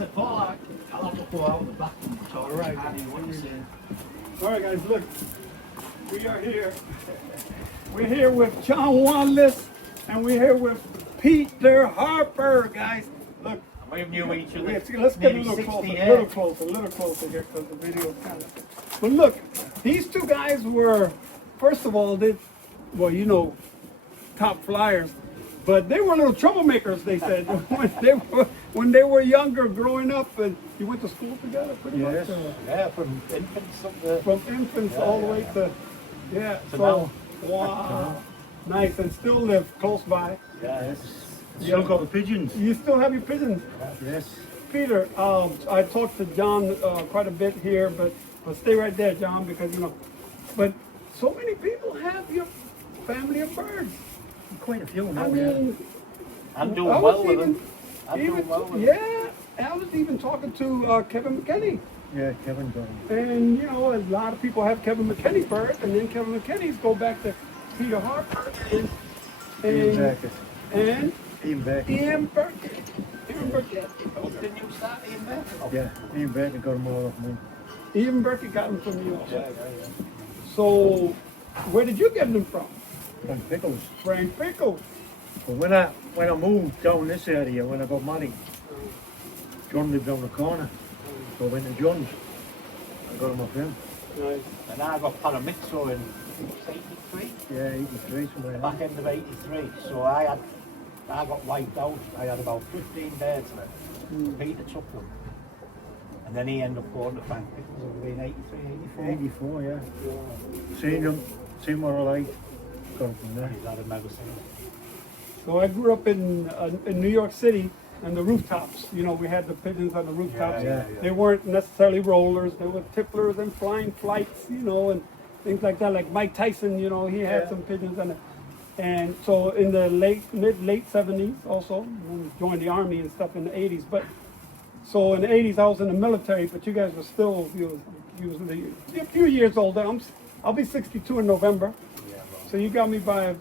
said, Paul, I'll have to go out the back and talk. All right. What you saying? All right, guys, look. We are here. We're here with John Wanless, and we're here with Peter Harper, guys. Look. We knew each other. Let's get a little closer here, because the video kind of. But look, these two guys were, first of all, top flyers, but they were little troublemakers. They said when they were younger, growing up, and you went to school together, pretty much. Yeah, from infants All the way to now. Wow, nice, and still live close by. Yes. Still got the pigeons. You still have your pigeons? Yes. Peter, I talked to John quite a bit here, but stay right there, John, because but so many people have your family of birds. Quite a few now. I mean, I'm doing well with them. Yeah, I was even talking to Kevin McKinney. Yeah, Kevin got them. And a lot of people have Kevin McKinney birds, and then Kevin McKinney's go back to Peter Harper Ian Beckett. and Ian Beckett. Ian Burkett. Didn't you start in there? Yeah, Ian Beckett got them all off me. Ian Burkett got them from you also. Yeah. So, where did you get them from? From Pickles. Frank Pickles. But when I moved down this area, when I got married, John lived down the corner. So I went to John's. I got them off him. Nice. And I got Paramixo in 83. Yeah, 83 somewhere. Back end of 83. So I got wiped out. I had about 15 birds left. Peter took them. And then he ended up going to Frank Pickles over in 83, 84. 84, yeah. Seen what I liked. Got them from there. He's had a magazine. So I grew up in New York City, and the rooftops. We had the pigeons on the rooftops. Yeah. They weren't necessarily rollers. They were tipplers and flying flights, and things like that. Like Mike Tyson, he had some pigeons on it. And so in the late 70s also, when we joined the army and stuff in the 80s. But so in the 80s I was in the military, but you guys were still, you was a few years older. I'll be 62 in November. So you got me by a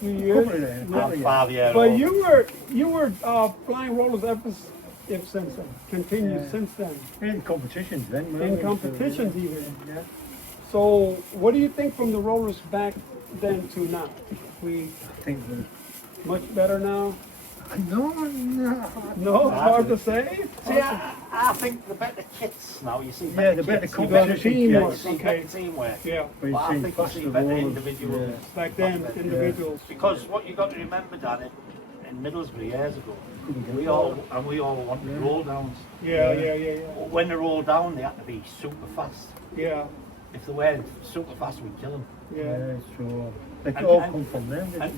few years. I'm 5 years But old. you were flying rollers ever since then. Continued since then. In competitions then. In competitions even. Yeah. So what do you think from the rollers back then to now? I think we Much better now? No. No, hard to say. See, I think the better kits now, you see Yeah, the better kits, competition. teamwork. you see Okay. better teamwork. Yeah, But But I you think see you see faster better rollers. individuals. back then, individuals. Because what you got to remember, Dan, in Middlesbrough years ago, Couldn't we all wanted roll downs. Yeah. When they rolled down, they had to be super fast. Yeah, If they weren't super fast, we'd kill them. yeah. Yeah, so it And- all and- come from them. And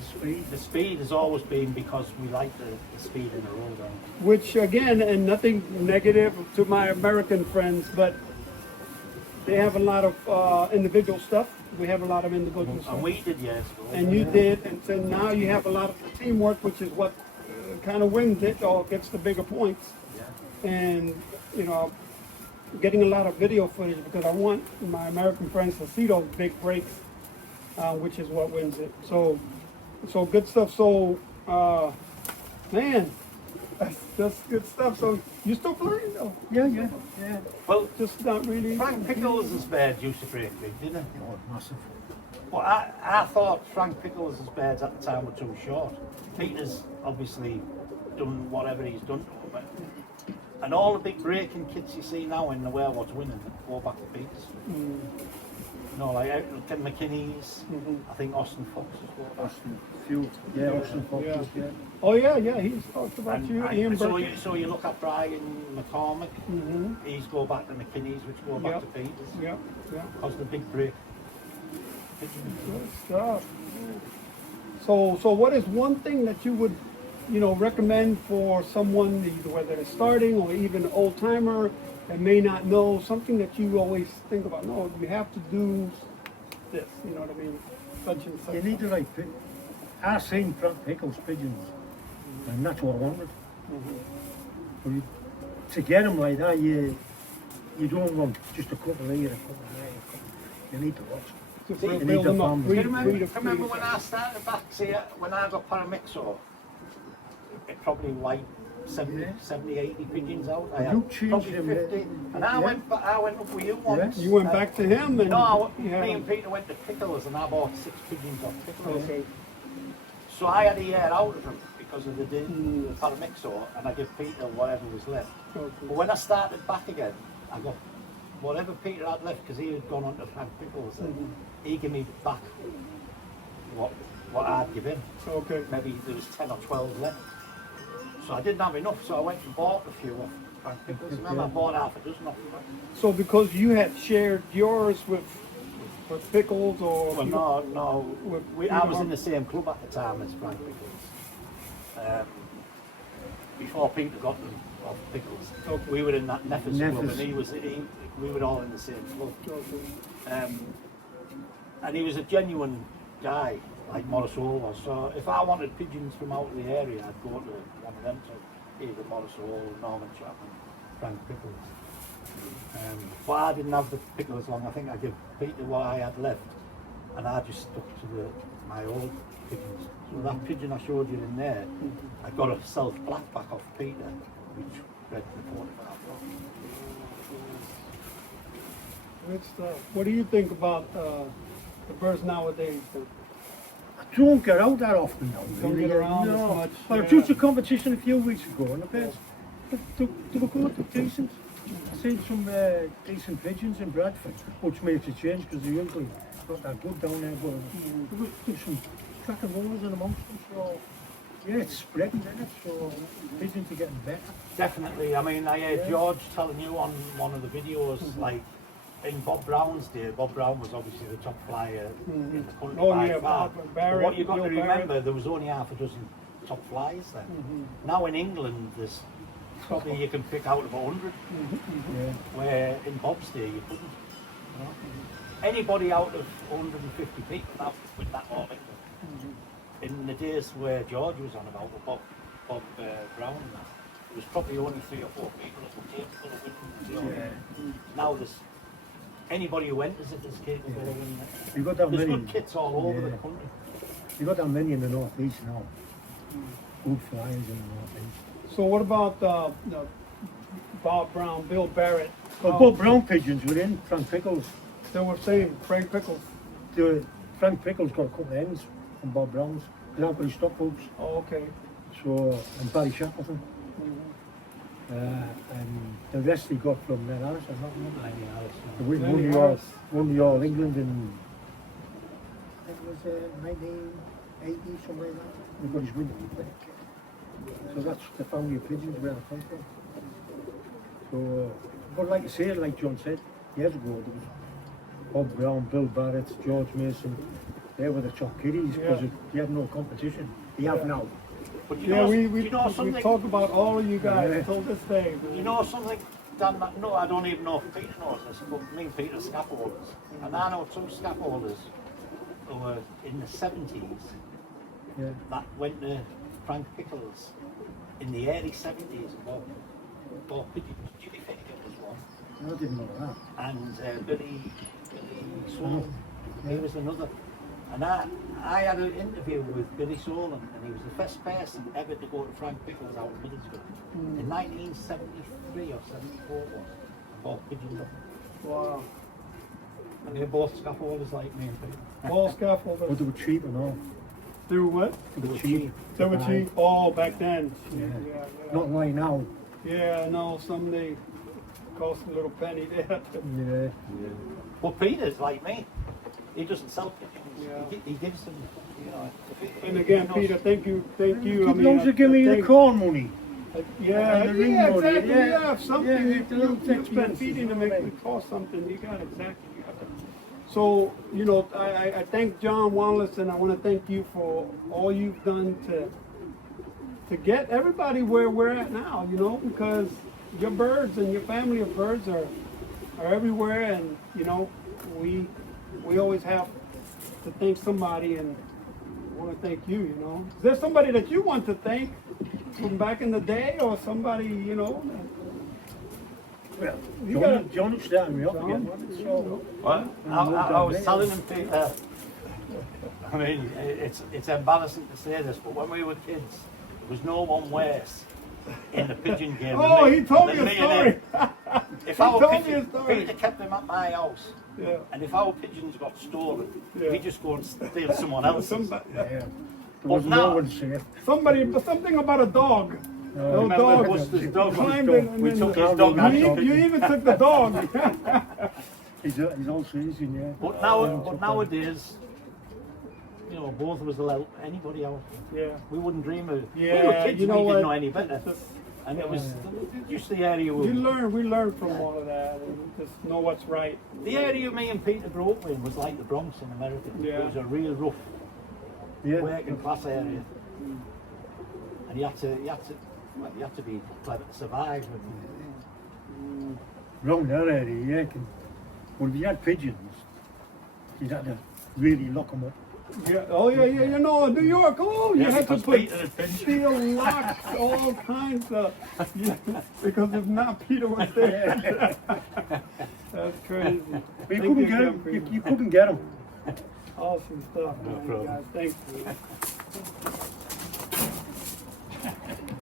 the speed has always been because we like the speed in the roll down. Which again, and nothing negative to my American friends, but they have a lot of individual stuff. We have a lot of individual stuff. And we did years ago. And you did, and so now you have a lot of teamwork, which is what kind of wins it or gets the bigger points. Yeah. And getting a lot of video footage because I want my American friends to see those big breaks, which is what wins it. So good stuff. So, man, that's good stuff. So you still playing though? Yeah. Well, Just not really. Frank Pickles' birds used to break big, didn't they? Oh, massive. Well, I thought Frank Pickles' birds at the time were too short. Peter's obviously done whatever he's done to them. But, and all the big breaking kits you see now in the werewolves winning go back to Peter's. Like Ken McKinney's, I think Austin Fox as well. Austin, few. Yeah, Austin Fox. Yeah. Oh yeah. He's talked about you, Ian so, Burkett. so you look at Brian McCormick, he's go back to McKinney's, which go back to Peter's. Yeah. Because the big break. Good stuff. So what is one thing that you would, recommend for someone, either whether they're starting or even an old timer that may not know, something that you always think about? No, you have to do this. You know what I mean? Such and such. You need the right pick. I seen Frank Pickles pigeons, and that's what I wanted. To get them like that, you don't want just a couple here, a couple there, a couple. You need to watch. Just You need build the them up. farm. Remember when I started back, see, when I got Paramixo, it probably wiped 70, 80 pigeons out. I You had changed probably them, 50. yeah. And I went up with you once. You went back to him and No, you had me him. and Peter went to Pickles and I bought 6 pigeons off Pickles. Okay. So I had a year out of them because of the Mm. paramixor, and I gave Peter whatever was left. Okay. But when I started back again, I got whatever Peter had left because he had gone on to Frank Pickles, and he gave me back what I'd give him. Okay. Maybe there was 10 or 12 left. So I didn't have enough, so I went and bought a few off Frank Pickles. Remember, I bought half a dozen off him. So because you had shared yours with Pickles or Well, no. with I was in the same club at the time as Frank Pickles. Before Peter got them off Pickles, Okay. we were in that Neffers club, Neffers. and we were all in the same club. Okay. And he was a genuine guy, like Morris Hall was. So if I wanted pigeons from out of the area, I'd go to one of them, to either Morris Hall, Norman Chapman, Frank Pickles. But I didn't have the Pickles long. I think I gave Peter what I had left, and I just stuck to my old pigeons. So that pigeon I showed you in there, I got a self black back off Peter, which bred for 45. Good stuff. What do you think about the birds nowadays? Then? I don't get out that often now. Don't really. get around as No. much, Well, yeah. I took a competition a few weeks ago, and the birds, they were good, decent. I seen some decent pigeons in Bradford, which makes a change because they usually not that good down there, but there was some cracking rollers in amongst them, so yeah, it's spreading, isn't it? So pigeons are getting better. Definitely. I mean, I heard George telling you on one of the videos, like in Bob Brown's day. Bob Brown was obviously the top flyer in the country. Oh, by yeah, far. Bob But Barrett, what you've got Bill to remember, Barrett. there was only half a dozen top flyers then. Now in England, there's probably you can pick out about 100, Yeah. where in Bob's day you couldn't. Anybody out of 150 people that would that all England. In the days where George was on about with Bob Brown, and that, there was probably only 3 or 4 people that were capable of winning. Yeah. Now there's anybody who enters it is capable of winning it. You got that There's many. good kits all over the Yeah. country. You got that many in the northeast now. Good flyers in the northeast. So what about the Bob Brown, Bill Barrett? Well, Bob Brown pigeons were in Frank Pickles. They were saying Frank Pickles. Frank Pickles got a couple of ends from Bob Brown's. They have got his stock books. Oh, okay. So, and Barry Shackleton. And the rest he got from Ned Harris, I don't remember. They won the All England in, I think it was 1980, somewhere like that. He got his winter kit. So that's the family of pigeons where I come from. So, but like I say, like John said, years ago, there was Bob Brown, Bill Barrett, George Mason. They were the top kiddies because you had no competition. You have now. But you Yeah, know, we know something? talk about all of you guys Yeah. until this day. You know something, Dan? No, I don't even know if Peter knows this, but me and Peter are scaffolders. And I know two scaffolders who were in the 70s Yeah. that went to Frank Pickles in the early 70s and bought pigeons. Jimmy Finnegan was one. I didn't know that. And Billy Solon, he was another. And I had an interview with Billy Solon, and he was the first person ever to go to Frank Pickles out in Middlesbrough. In 1973 or 74 was, and bought pigeons off him. Wow. And they're both scaffolders like me and Peter. All But scaffolders. they were cheap and all. Through what? They were cheap. They were cheap. Oh, back then. Yeah. Yeah. Not like now. Yeah, no, some they cost a little penny there. Yeah. But Peter's like me. He doesn't sell pigeons. Yeah. He gives them, you know. And again, Peter, thank you. People give me the corn money. Yeah, And the ring yeah, money, exactly. yeah. Yeah, if something Yeah, you, the little you spend expenses feeding them, and all it costs something. You got exactly. You got it. So, you know, I thank John Wanless, and I want to thank you for all you've done to get everybody where we're at now. You know, because your birds and your family of birds are everywhere, and you know, we always have to thank somebody, and I want to thank you. You know, is there somebody that you want to thank from back in the day, or somebody, you know? Well, You gotta- John started me up John, again. wasn't it? So, Well, I was telling him, Peter, I mean, it's embarrassing to say this, but when we were kids, there was no one worse in the pigeon game. Oh, he told me than a and story. him. If He our told me a pigeon, story. Peter kept them at my house, Yeah. and if our pigeons got stolen, Yeah. we just go and steal someone else's. Somebody, Yeah. There But was now- no one safe. something about a dog. No Remember dog Buster's dog? climbed in and We then took the- his dog. You even took the dog. He's all citizen, yeah. But nowadays, you know, both of us allow anybody out. Yeah. We wouldn't dream of it. We Yeah, were kids, you know we what? didn't know any better. And it was just the area We we learn from all of that and just know what's right. The area me and Peter grew up in was like the Bronx in America. Yeah. It was a real rough Yeah. working class area. And you had to be clever to survive. Around that area, yeah. Well, we had pigeons. You'd have to really lock them up. Yeah. Oh yeah. You know, New York. Oh, you Yeah, had to because put Peter had been- steel locks, all kinds of. Yeah, because if not, Peter was there. That's crazy. But you Thank couldn't you get again, them. Peter. You couldn't get them. Awesome stuff, No man, problem. guys. Thank you.